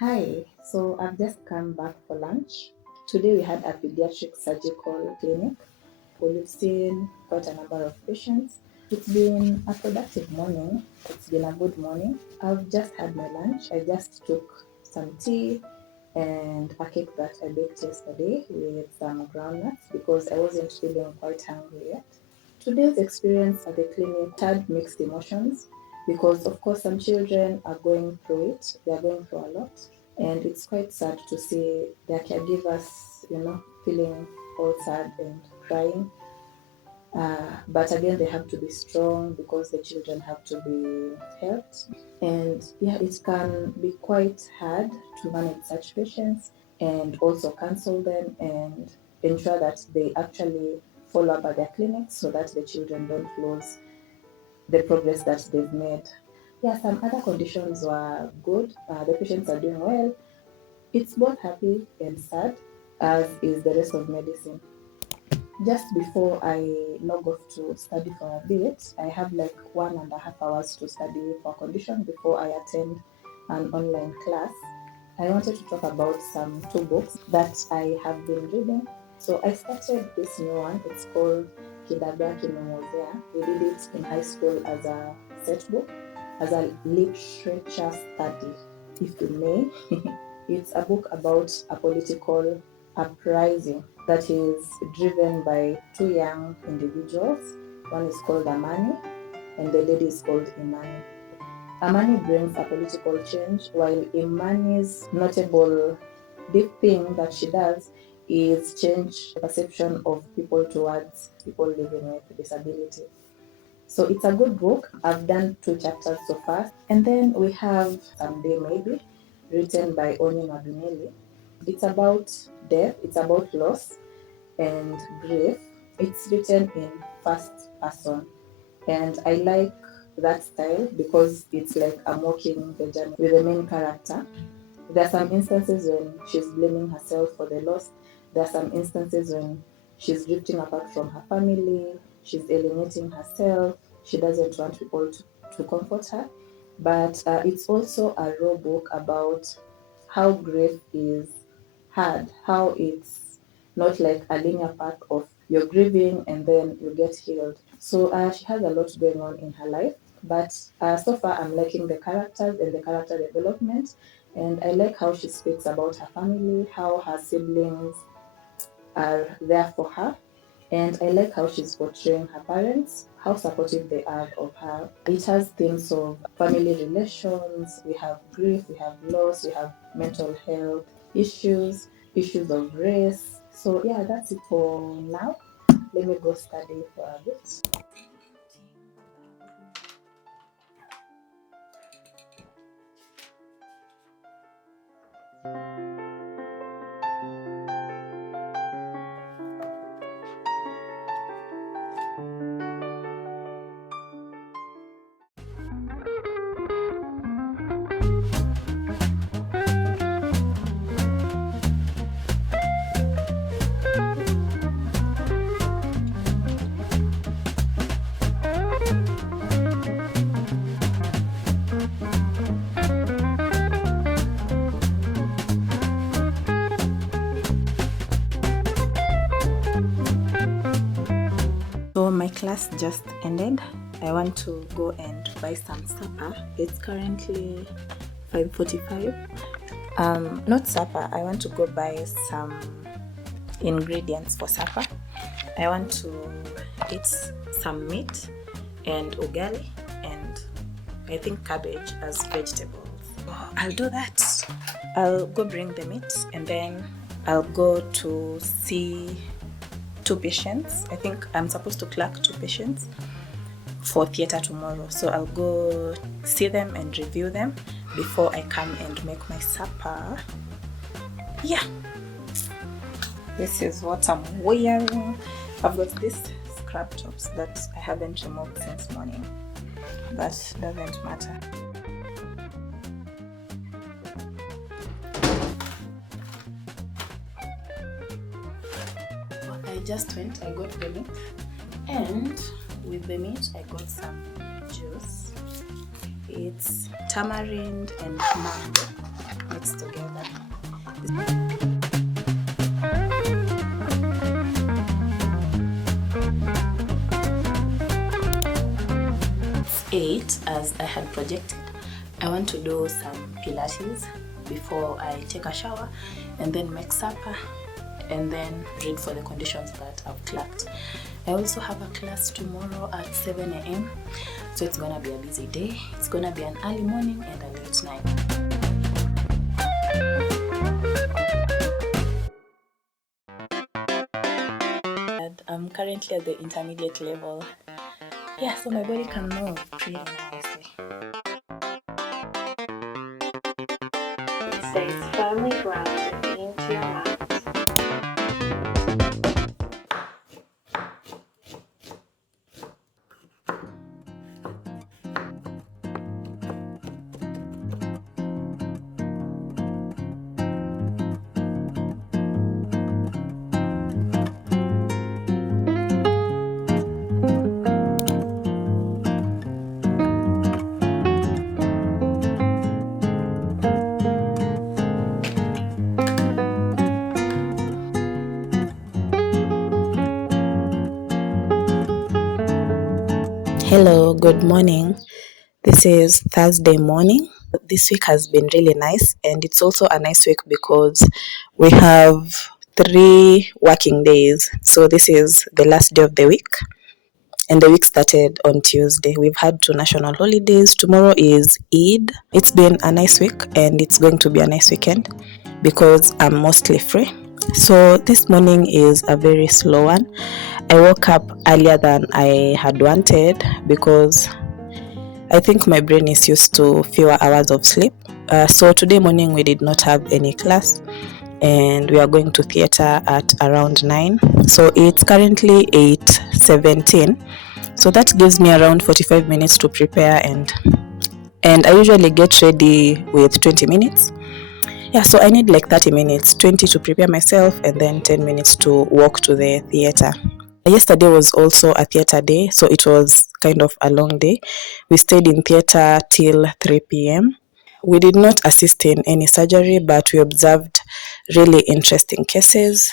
Hi, so I've just come back for lunch. Today we had a pediatric surgical clinic. We've seen quite a number of patients. It's been a productive morning. It's been a good morning. I've just had my lunch. I just took some tea and a cake that I baked yesterday with some groundnuts because I wasn't feeling quite hungry yet. Today's experience at the clinic had mixed emotions because, of course, some children are going through it. They are going through a lot, and it's quite sad to see their caregivers, feeling all sad and crying. But again, they have to be strong because the children have to be helped. And yeah, it can be quite hard to manage such patients and also counsel them and ensure that they actually follow up at their clinics so that the children don't lose the progress that they've made. Yeah, some other conditions were good. The patients are doing well. It's both happy and sad, as is the rest of medicine. Just before I log off to study for a bit, I have like 1.5 hours to study for a condition before I attend an online class. I wanted to talk about some two books that I have been reading. So I started this new one. It's called Kidaga Kimemozea. We did it in high school as a set book, as a literature study, if you may. It's a book about a political uprising that is driven by two young individuals. One is called Amani, and the lady is called Imani. Amani brings a political change, while Imani's notable big thing that she does is change the perception of people towards people living with disability. So it's a good book. I've done 2 chapters so far. And then we have Someday Maybe, written by Oni Maduneli. It's about death, it's about loss and grief. It's written in first person. And I like that style because it's like I'm walking the journey with the main character. There are some instances when she's blaming herself for the loss. There are some instances when she's drifting apart from her family, she's alienating herself, she doesn't want people to comfort her. But it's also a raw book about how grief is hard, how it's not like a linear path of you're grieving and then you get healed. So she has a lot going on in her life, but so far I'm liking the characters and the character development, and I like how she speaks about her family, how her siblings are there for her, and I like how she's portraying her parents, how supportive they are of her. It has themes of family relations, we have grief, we have loss, we have mental health issues, issues of race. So yeah, that's it for now. Let me go study for a bit. So my class just ended. I want to go and buy some supper. It's currently 5:45. Not supper. I want to go buy some ingredients for supper. I want to eat some meat and ugali and I think cabbage as vegetables. I'll do that. I'll go bring the meat and then I'll go to see 2 patients. I think I'm supposed to clerk 2 patients for theater tomorrow. So I'll go see them and review them before I come and make my supper. Yeah. This is what I'm wearing. I've got these scrub tops that I haven't removed since morning. But doesn't matter. I just went, I got the meat, and with the meat I got some juice. It's tamarind and mango. mix together. It's 8 as I had projected. I want to do some Pilates before I take a shower and then make supper and then read for the conditions that I've clocked. I also have a class tomorrow at 7 a.m. So it's gonna be a busy day. It's gonna be an early morning and a late night. I'm currently at the intermediate level. Yeah, so my body can move pretty nicely. It stays firmly grounded into your mat. Hello, good morning. This is Thursday morning. This week has been really nice, and it's also a nice week because we have 3 working days. So this is the last day of the week, and the week started on Tuesday. We've had 2 national holidays. Tomorrow is Eid. It's been a nice week, and it's going to be a nice weekend because I'm mostly free. So this morning is a very slow one. I woke up earlier than I had wanted because I think my brain is used to fewer hours of sleep. So today morning we did not have any class and we are going to theatre at around 9. So it's currently 8:17. So that gives me around 45 minutes to prepare and I usually get ready with 20 minutes. Yeah, so I need like 30 minutes, 20 to prepare myself and then 10 minutes to walk to the theatre. Yesterday was also a theatre day, so it was kind of a long day. We stayed in theatre till 3 p.m. We did not assist in any surgery, but we observed really interesting cases.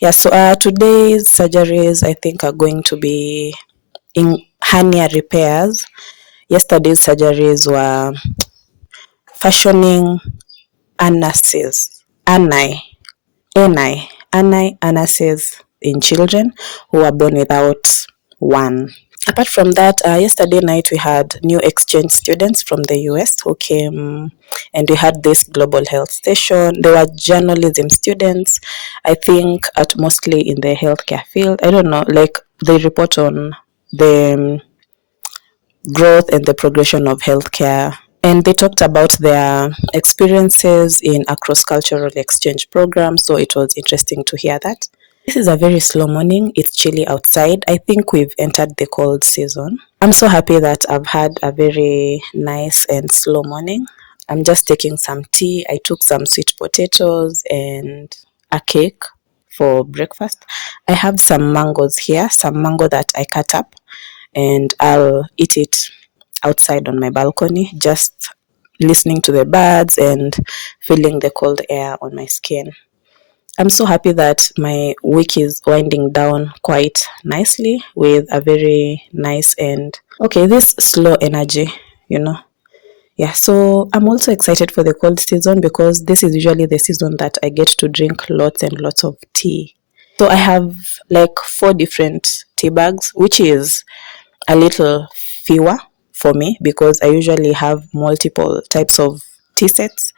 Yeah, so today's surgeries I think are going to be in hernia repairs. Yesterday's surgeries were fashioning anuses in children who were born without one. Apart from that, yesterday night we had new exchange students from the US who came and we had this global health station. They were journalism students, I think at mostly in the healthcare field. I don't know, like they report on the growth and the progression of healthcare. And they talked about their experiences in a cross-cultural exchange program, so it was interesting to hear that. This is a very slow morning. It's chilly outside. I think we've entered the cold season. I'm so happy that I've had a very nice and slow morning. I'm just taking some tea. I took some sweet potatoes and a cake for breakfast. I have some mangoes here, some mango that I cut up, and I'll eat it outside on my balcony, just listening to the birds and feeling the cold air on my skin. I'm so happy that my week is winding down quite nicely with a very nice and this slow energy, you know. Yeah, so I'm also excited for the cold season because this is usually the season that I get to drink lots and lots of tea. So I have like 4 different tea bags, which is a little fewer for me because I usually have multiple types of tea sets.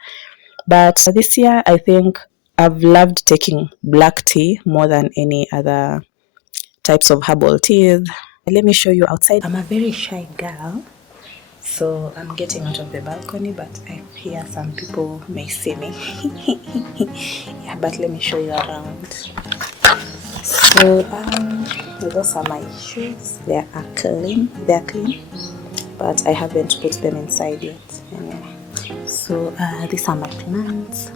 But this year, I think I've loved taking black tea more than any other types of herbal teas. Let me show you outside. I'm a very shy girl, so I'm getting out of the balcony, but I hear some people may see me. Yeah, but let me show you around. So those are my shoes. They are clean, but I haven't put them inside yet. Anyway, so these are my plants.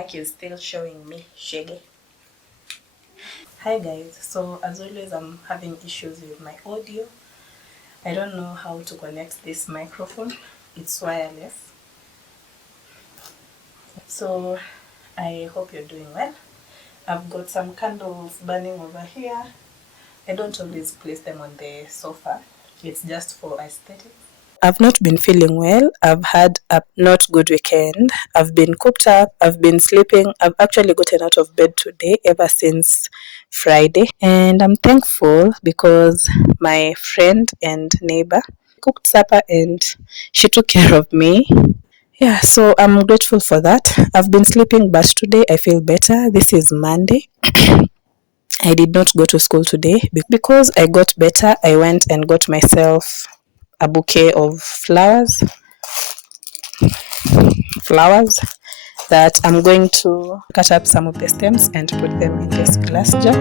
mic is still showing me shaggy. Hi guys, so as always I'm having issues with my audio. I don't know how to connect this microphone. It's wireless. So I hope you're doing well. I've got some candles burning over here. I don't always place them on the sofa. It's just for aesthetics. I've not been feeling well. I've had a not good weekend. I've been cooped up. I've been sleeping. I've actually gotten out of bed today ever since Friday. And I'm thankful because my friend and neighbor cooked supper and she took care of me. Yeah, so I'm grateful for that. I've been sleeping, but today I feel better. This is Monday. I did not go to school today because I got better. I went and got myself a bouquet of flowers that I'm going to cut up some of the stems and put them in this glass jar.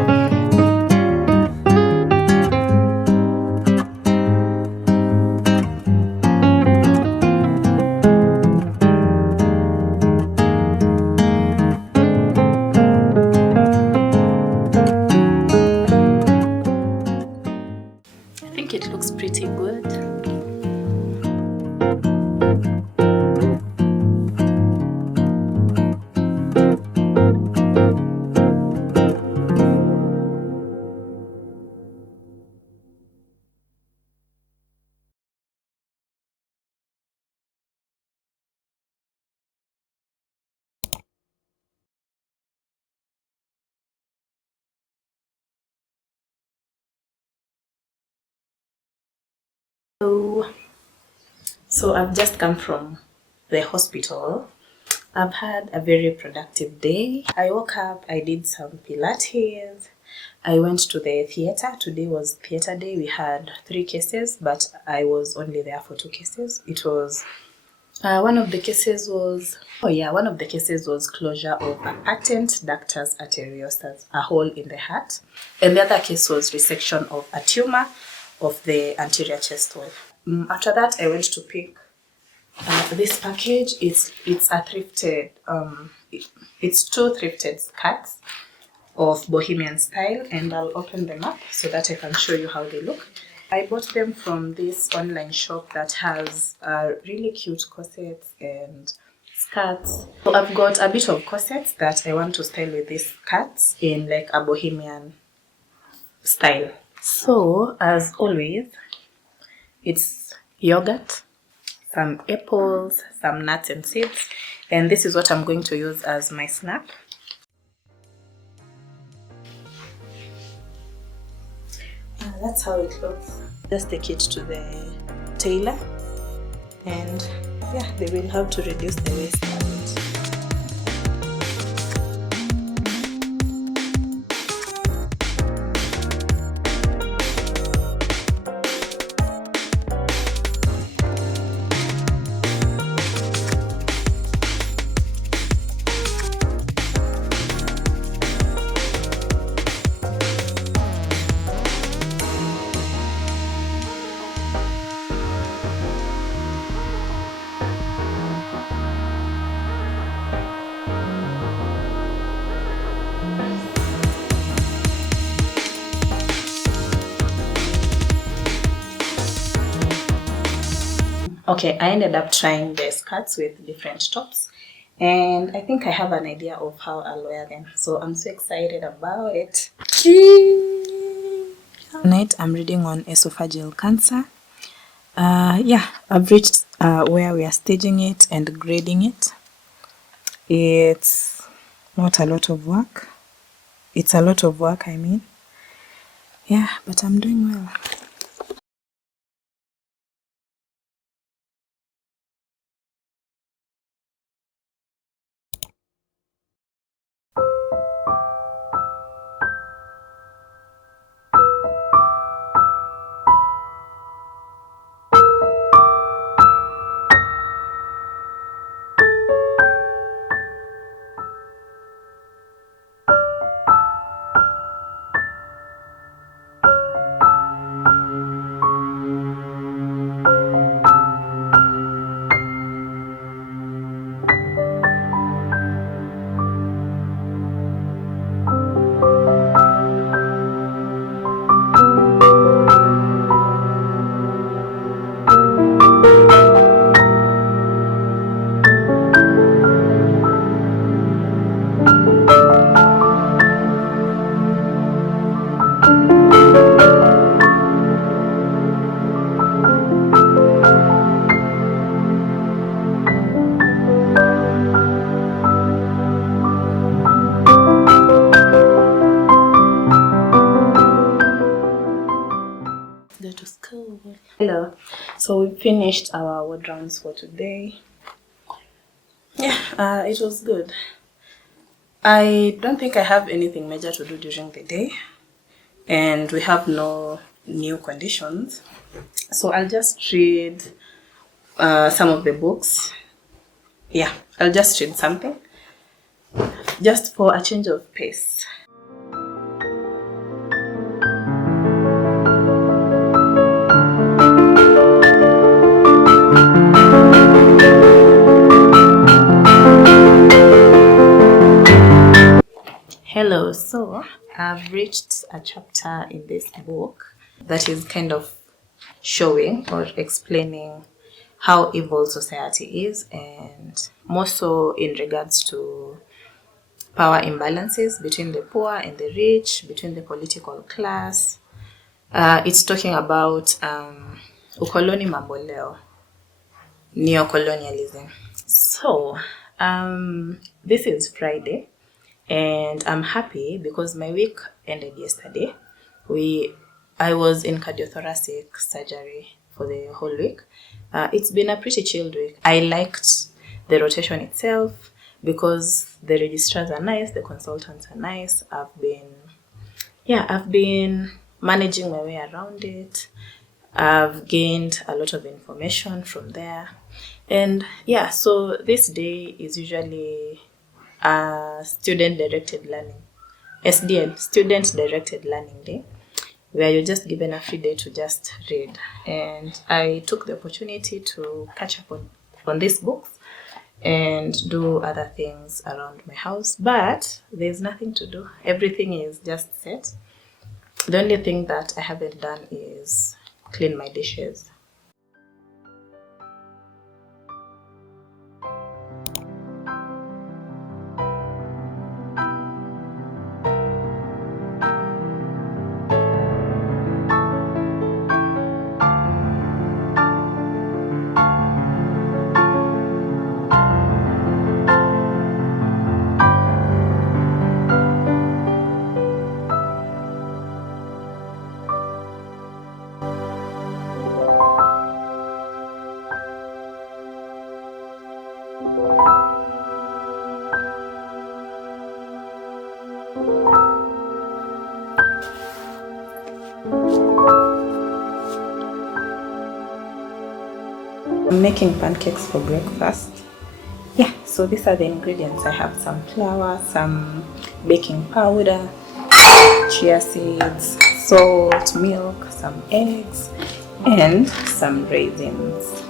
I think it looks pretty good. So I've just come from the hospital. I've had a very productive day. I woke up, I did some Pilates. I went to the theater. Today was theater day. We had 3 cases, but I was only there for 2 cases. It was one of the cases was closure of a patent ductus arteriosus, a hole in the heart. And the other case was resection of a tumor of the anterior chest wall. After that, I went to pick this package. It's a thrifted, it's 2 thrifted skirts of bohemian style, and I'll open them up so that I can show you how they look. I bought them from this online shop that has really cute corsets and skirts. So I've got a bit of corsets that I want to style with these skirts in like a bohemian style. So as always, it's yogurt, some apples, some nuts and seeds, and this is what I'm going to use as my snack. That's how it looks. Just take it to the tailor, and yeah, they will have to reduce the waist a bit. Okay, I ended up trying the skirts with different tops, and I think I have an idea of how I'll wear them. So I'm so excited about it. Tonight I'm reading on esophageal cancer. Yeah, I've reached where we are staging it and grading it. It's not a lot of work. It's a lot of work, I mean. Yeah, but I'm doing well. So we finished our word rounds for today. Yeah, it was good. I don't think I have anything major to do during the day, and we have no new conditions. So I'll just read some of the books. Yeah, I'll just read something just for a change of pace. Hello, so I've reached a chapter in this book that is kind of showing or explaining how evil society is, and more so in regards to power imbalances between the poor and the rich, between the political class. It's talking about ukoloni mamboleo, neocolonialism. So this is Friday, and I'm happy because my week ended yesterday. I was in cardiothoracic surgery for the whole week. It's been a pretty chilled week. I liked the rotation itself because the registrars are nice, the consultants are nice. I've been managing my way around it. I've gained a lot of information from there. And yeah, so this day is usually student directed learning, SDL, student directed learning day, where you're just given a free day to just read. And I took the opportunity to catch up on these books and do other things around my house. But there's nothing to do. Everything is just set. The only thing that I haven't done is clean my dishes. I'm making pancakes for breakfast. Yeah, so these are the ingredients. I have some flour, some baking powder, chia seeds, salt, milk, some eggs, and some raisins.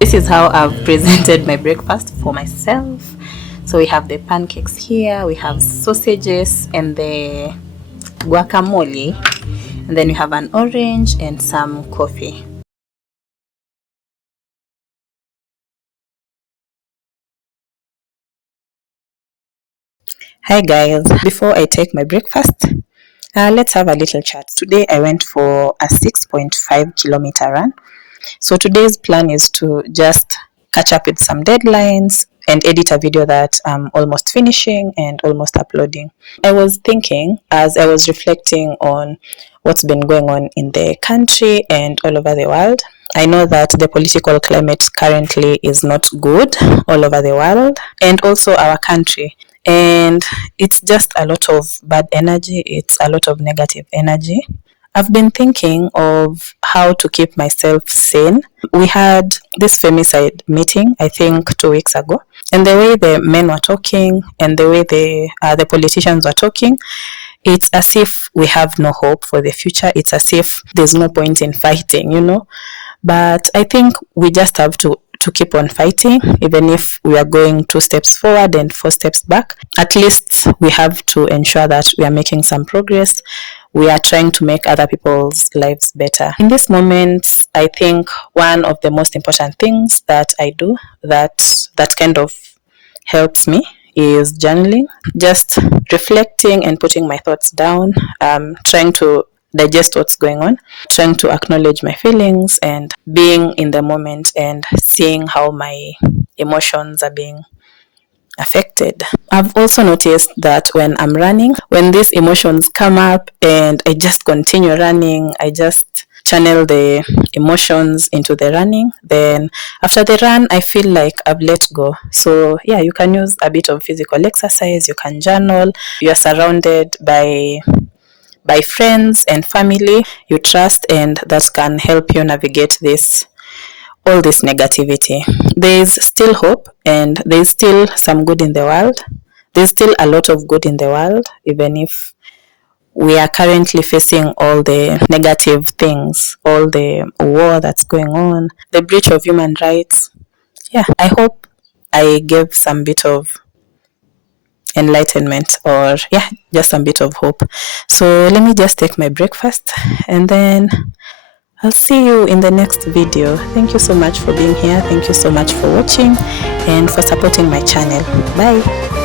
This is how I've presented my breakfast for myself. So we have the pancakes here, we have sausages and the guacamole, and then we have an orange and some coffee. Hi guys, before I take my breakfast, let's have a little chat. Today I went for a 6.5 kilometer run. So today's plan is to just catch up with some deadlines and edit a video that I'm almost finishing and almost uploading. I was thinking, as I was reflecting on what's been going on in the country and all over the world. I know that the political climate currently is not good all over the world and also our country. And it's just a lot of bad energy, it's a lot of negative energy. I've been thinking of how to keep myself sane. We had this femicide meeting, I think 2 weeks ago, and the way the men were talking and the way the politicians were talking, it's as if we have no hope for the future. It's as if there's no point in fighting, you know. But I think we just have to keep on fighting, even if we are going 2 steps forward and 4 steps back. At least we have to ensure that we are making some progress. We are trying to make other people's lives better. In this moment, I think one of the most important things that I do that kind of helps me is journaling, just reflecting and putting my thoughts down, trying to digest what's going on, trying to acknowledge my feelings and being in the moment and seeing how my emotions are being affected. I've also noticed that when I'm running, when these emotions come up and I just continue running, I just channel the emotions into the running, then after the run I feel like I've let go. So yeah, you can use a bit of physical exercise, you can journal, you're surrounded by friends and family you trust, and that can help you navigate all this negativity. There's still hope and there's still some good in the world. There's still a lot of good in the world, even if we are currently facing all the negative things, all the war that's going on, the breach of human rights. Yeah, I hope I gave some bit of enlightenment, or yeah, just some bit of hope. So let me just take my breakfast and then I'll see you in the next video. Thank you so much for being here. Thank you so much for watching and for supporting my channel. Bye.